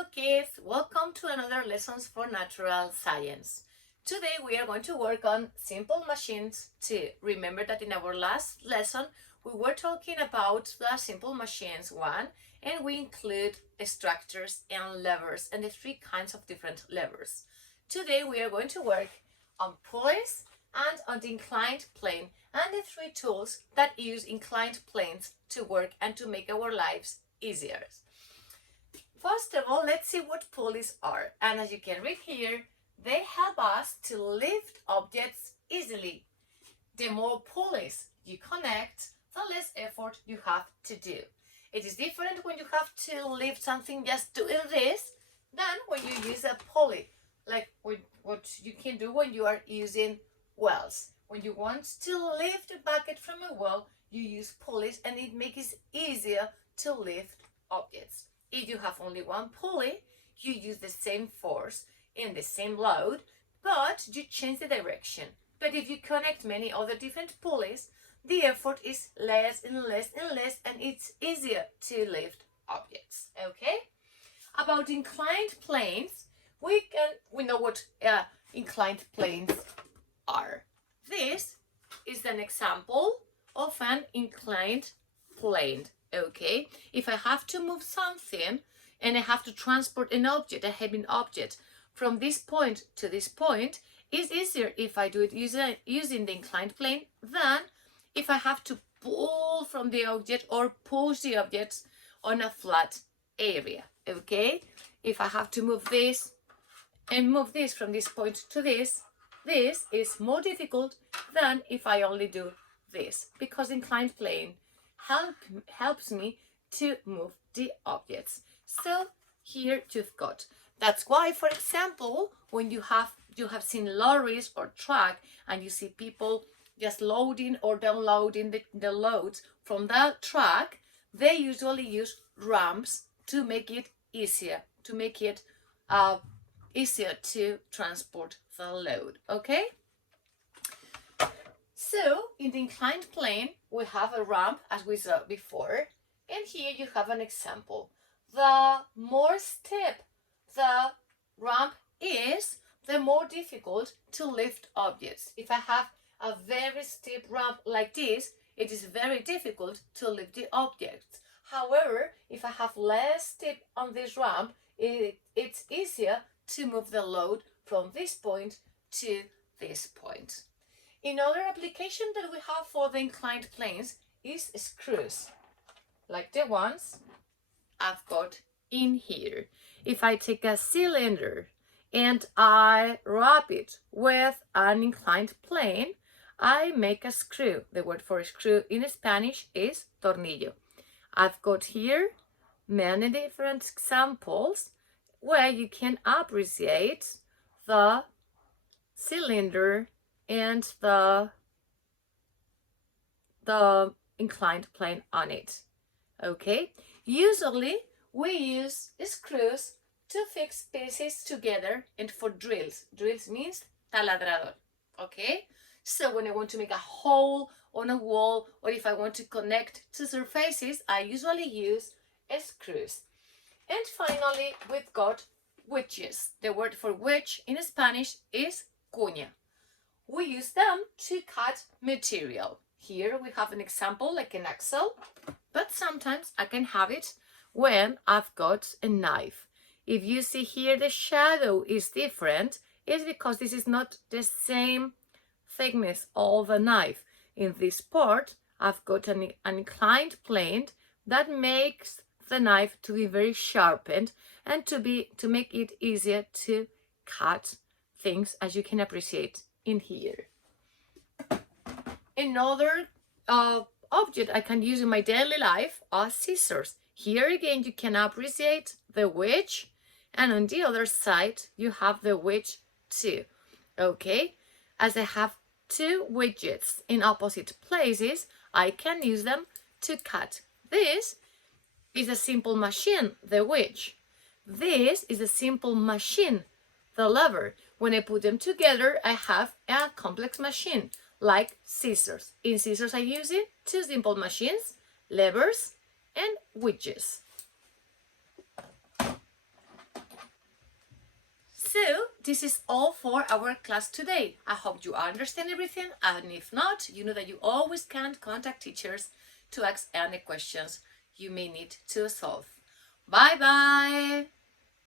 Hello kids, welcome to another Lessons for Natural Science. Today we are going to work on simple machines too. Remember that in our last lesson we were talking about the simple machines one, and we include structures and levers and the three kinds of different levers. Today we are going to work on pulleys and on the inclined plane and the three tools that use inclined planes to work and to make our lives easier. First of all, let's see what pulleys are. And as you can read here, they help us to lift objects easily. The more pulleys you connect, the less effort you have to do. It is different when you have to lift something just doing this than when you use a pulley, like what you can do when you are using wells. When you want to lift a bucket from a well, you use pulleys and it makes it easier to lift objects. If you have only one pulley, you use the same force and the same load, but you change the direction. But if you connect many other different pulleys, the effort is less and less and less, and it's easier to lift objects. Okay? About inclined planes, we know what inclined planes are. This is an example of an inclined plane. Okay, if I have to move something and I have to transport an object, a heavy object, from this point to this point, it's easier if I do it using the inclined plane than if I have to pull from the object or push the objects on a flat area. Okay, if I have to move this and move this from this point to this is more difficult than if I only do this, because inclined plane helps me to move the objects. So here you've got. That's why, for example, when you have seen lorries or truck and you see people just loading or downloading the loads from that truck, they usually use ramps to make it easier, easier to transport the load. Okay? So, in the inclined plane, we have a ramp, as we saw before, and here you have an example. The more steep the ramp is, the more difficult to lift objects. If I have a very steep ramp like this, it is very difficult to lift the objects. However, if I have less steep on this ramp, it's easier to move the load from this point to this point. Another application that we have for the inclined planes is screws, like the ones I've got in here. If I take a cylinder and I wrap it with an inclined plane, I make a screw. The word for screw in Spanish is tornillo. I've got here many different examples where you can appreciate the cylinder and the inclined plane on it. Okay, usually we use screws to fix pieces together and for drills. Drills means taladrador. Okay, so when I want to make a hole on a wall, or if I want to connect two surfaces, I usually use screws. And finally, we've got wedges. The word for wedge in Spanish is cuña. We use them to cut material. Here we have an example like an axle, but sometimes I can have it when I've got a knife. If you see here the shadow is different, it's because this is not the same thickness of the knife. In this part, I've got an inclined plane that makes the knife to be very sharpened and to make it easier to cut things, as you can appreciate in here. Another object I can use in my daily life are scissors. Here again you can appreciate the wedge, and on the other side you have the wedge too. Okay, as I have two wedges in opposite places, I can use them to cut. This is a simple machine, the wedge. This is a simple machine, the lever. When I put them together, I have a complex machine, like scissors. In scissors, I use it two simple machines, levers and wedges. this is all for our class today. I hope you understand everything, and if not, you know that you always can contact teachers to ask any questions you may need to solve. Bye bye!